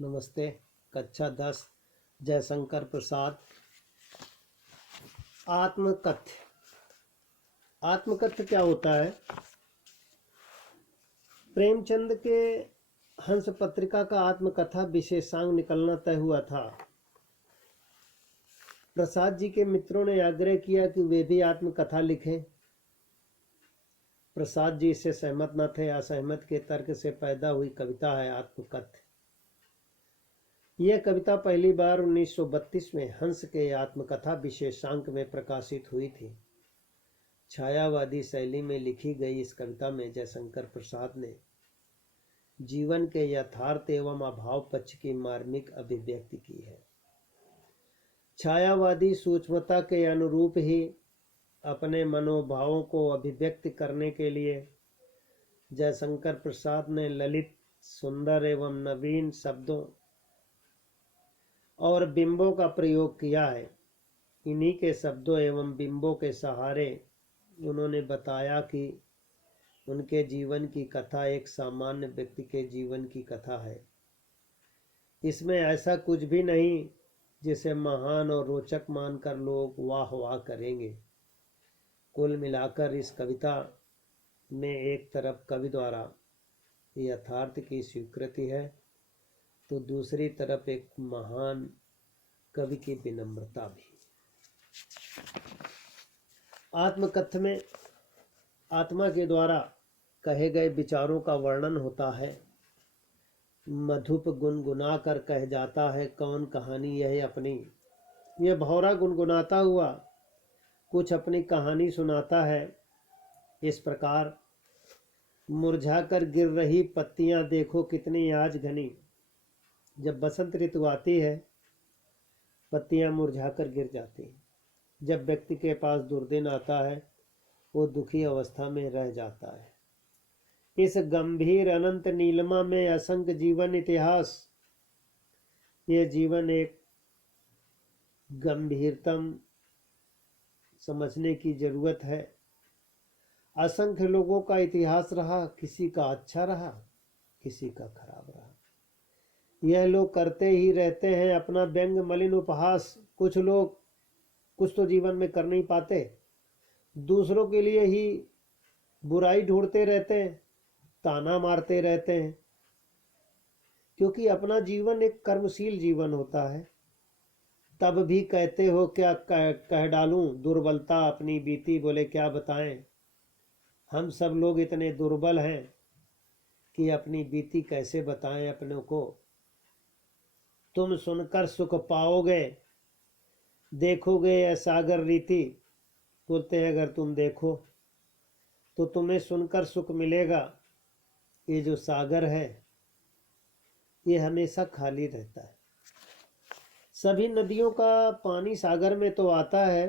नमस्ते। कक्षा 10 जयशंकर प्रसाद। आत्मकथ्य। आत्मकथ्य क्या होता है? प्रेमचंद के हंस पत्रिका का आत्मकथा विशेषांक निकलना तय हुआ था। प्रसाद जी के मित्रों ने आग्रह किया कि वे भी आत्मकथा लिखें। प्रसाद जी इससे सहमत न थे। असहमत के तर्क से पैदा हुई कविता है आत्मकथ्य। यह कविता पहली बार 1932 में हंस के आत्मकथा विशेषांक में प्रकाशित हुई थी। छायावादी शैली में लिखी गई इस कविता में जयशंकर प्रसाद ने जीवन के यथार्थ एवं अभाव पक्ष की मार्मिक अभिव्यक्ति की है। छायावादी सूक्ष्मता के अनुरूप ही अपने मनोभावों को अभिव्यक्त करने के लिए जयशंकर प्रसाद ने ललित, सुंदर एवं नवीन शब्दों और बिंबों का प्रयोग किया है। इन्हीं के शब्दों एवं बिंबों के सहारे उन्होंने बताया कि उनके जीवन की कथा एक सामान्य व्यक्ति के जीवन की कथा है। इसमें ऐसा कुछ भी नहीं जिसे महान और रोचक मानकर लोग वाह वाह करेंगे। कुल मिलाकर इस कविता में एक तरफ कवि द्वारा यथार्थ की स्वीकृति है तो दूसरी तरफ एक महान कवि की विनम्रता भी। आत्मकथ्य में आत्मा के द्वारा कहे गए विचारों का वर्णन होता है। मधुप गुनगुना कर कह जाता है, कौन कहानी यह अपनी। यह भौरा गुनगुनाता हुआ कुछ अपनी कहानी सुनाता है। इस प्रकार मुरझा कर गिर रही पत्तियां देखो कितनी आज घनी। जब बसंत ऋतु आती है पत्तियां मुरझाकर गिर जाती हैं। जब व्यक्ति के पास दुर्दिन आता है वो दुखी अवस्था में रह जाता है। इस गंभीर अनंत नीलिमा में असंख्य जीवन इतिहास। ये जीवन एक गंभीरतम समझने की जरूरत है। असंख्य लोगों का इतिहास रहा, किसी का अच्छा रहा, किसी का खराब रहा। यह लोग करते ही रहते हैं अपना व्यंग मलिन उपहास। कुछ लोग कुछ तो जीवन में कर नहीं पाते, दूसरों के लिए ही बुराई ढूंढते रहते हैं, ताना मारते रहते हैं। क्योंकि अपना जीवन एक कर्मशील जीवन होता है। तब भी कहते हो क्या कह डालूं, दुर्बलता अपनी बीती, बोले क्या बताएं। हम सब लोग इतने दुर्बल हैं कि अपनी बीती कैसे बताएं अपनों को। तुम सुनकर सुख पाओगे, देखोगे यह सागर रीति। बोलते हैं अगर तुम देखो तो तुम्हें सुनकर सुख मिलेगा। ये जो सागर है ये हमेशा खाली रहता है। सभी नदियों का पानी सागर में तो आता है।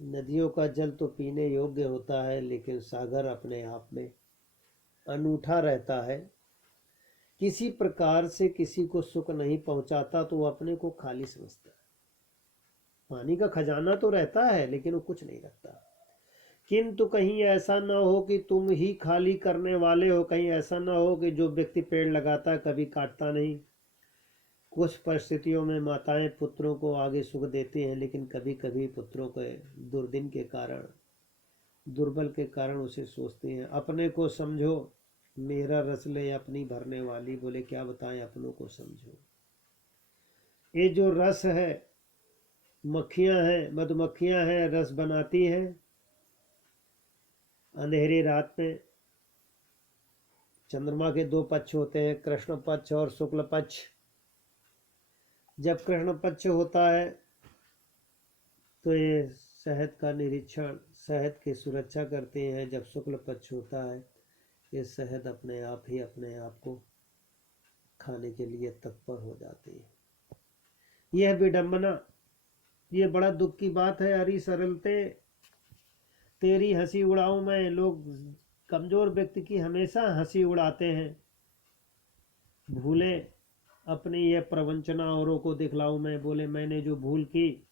नदियों का जल तो पीने योग्य होता है, लेकिन सागर अपने आप में अनूठा रहता है। किसी प्रकार से किसी को सुख नहीं पहुंचाता तो वो अपने को खाली समझता है। पानी का खजाना तो रहता है लेकिन वो कुछ नहीं रखता। किंतु कहीं ऐसा ना हो कि तुम ही खाली करने वाले हो। कहीं ऐसा ना हो कि जो व्यक्ति पेड़ लगाता है कभी काटता नहीं। कुछ परिस्थितियों में माताएं पुत्रों को आगे सुख देती हैं, लेकिन कभी कभी पुत्रों के दुर्दिन के कारण, दुर्बल के कारण उसे सोचती हैं। अपने को समझो, मेरा रस ले अपनी भरने वाली। बोले क्या बताएं, अपनों को समझो। ये जो रस है, मक्खियां हैं, मधुमक्खियां हैं, रस बनाती हैं। अंधेरी रात में चंद्रमा के दो पक्ष होते हैं, कृष्ण पक्ष और शुक्ल पक्ष। जब कृष्ण पक्ष होता है तो ये शहद का निरीक्षण, शहद की सुरक्षा करते हैं। जब शुक्ल पक्ष होता है ये शहद अपने आप ही अपने आप को खाने के लिए तत्पर हो जाती है। यह विडंबना, ये बड़ा दुख की बात है। हरी सरलते तेरी हंसी उड़ाऊं मैं। लोग कमजोर व्यक्ति की हमेशा हंसी उड़ाते हैं। भूले अपनी यह प्रवंचना औरों को दिखलाऊं मैं। बोले मैंने जो भूल की,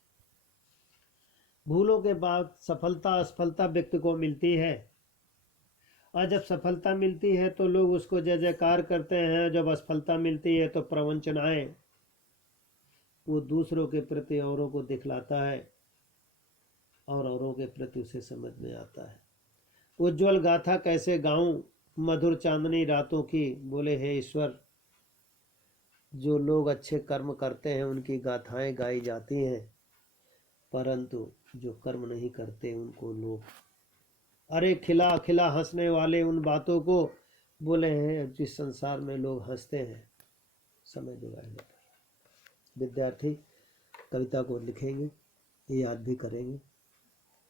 भूलों के बाद सफलता असफलता व्यक्ति को मिलती है। और जब सफलता मिलती है तो लोग उसको जय जयकार करते हैं, जब असफलता मिलती है तो प्रवंचनाएं वो दूसरों के प्रति औरों को दिखलाता है और औरों के प्रति उसे समझ में आता है। उज्जवल गाथा कैसे गाऊं मधुर चांदनी रातों की, बोले हे ईश्वर, जो लोग अच्छे कर्म करते हैं उनकी गाथाएं गाई जाती हैं, परंतु जो कर्म नहीं करते उनको लोग, अरे खिला खिला हंसने वाले उन बातों को, बोले हैं जिस संसार में लोग हंसते हैं समय बिगाड़ने पर। विद्यार्थी कविता को लिखेंगे, याद भी करेंगे।